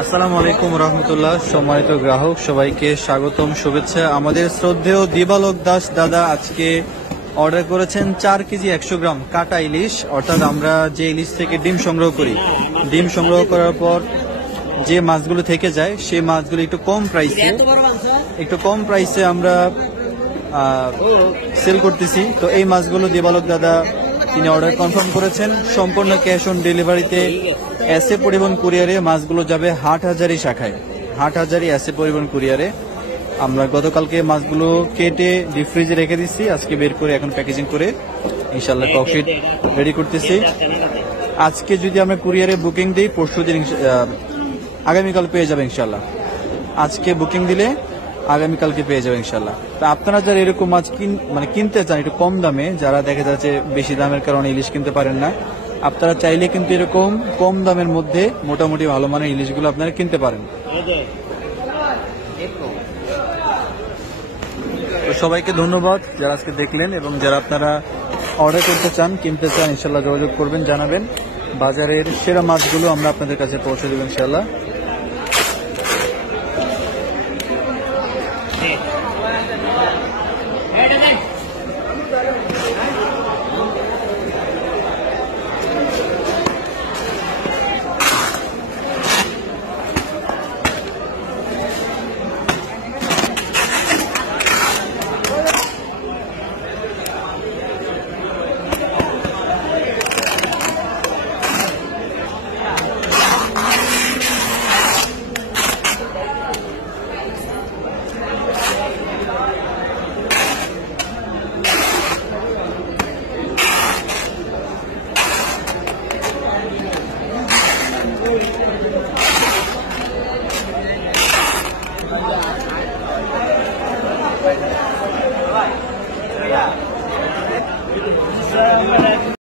আসসালামু আলাইকুম রহমতুল্লাহ। সম্মানিত গ্রাহক সবাইকে স্বাগতম, শুভেচ্ছা। আমাদের শ্রদ্ধেয় দিবালোক দাস দাদা আজকে অর্ডার করেছেন 4 কেজি 100 গ্রাম কাটা ইলিশ, অর্থাৎ আমরা যে ইলিশ থেকে ডিম সংগ্রহ করি, ডিম সংগ্রহ করার পর যে মাছগুলো থেকে যায় সেই মাছগুলো একটু কম প্রাইসে আমরা সেল করতেছি। তো এই মাছগুলো দিবালোক দাদা তিনি অর্ডার কনফার্ম করেছেন। সম্পূর্ণ ক্যাশ অন ডেলিভারিতে এসএ পরিবহন কুরিয়ারে মাছগুলো যাবে হাটহাজারী শাখায়, হাটহাজারী এসএ পরিবহন কুরিয়ারে। আমরা গতকালকে মাছগুলো কেটে ডিপ ফ্রিজে রেখে দিচ্ছি, আজকে বের করে এখন প্যাকেজিং করে ইনশাল্লাহ ককশিট রেডি করতেছি। আজকে যদি আমরা কুরিয়ারে বুকিং দিই, পরশু দিন আগামীকাল পেয়ে যাবে ইনশাল্লাহ। আজকে বুকিং দিলে আগামীকালকে পেয়ে যাবে ইনশাল্লাহ। তো আপনারা যারা এরকম মাছ কিনতে চান একটু কম দামে, যারা দেখা যাচ্ছে বেশি দামের কারণে ইলিশ কিনতে পারেন না, আপনারা চাইলে কিন্তু এরকম কম দামের মধ্যে মোটামুটি ভালো মানের ইলিশগুলো আপনারা কিনতে পারেন। তো সবাইকে ধন্যবাদ যারা আজকে দেখলেন, এবং যারা আপনারা অর্ডার করতে চান, কিনতে চান, ইনশাল্লাহ যোগাযোগ করবেন, জানাবেন। বাজারের সেরা মাছগুলো আমরা আপনাদের কাছে পৌঁছে দেব ইনশাল্লাহ। Yeah.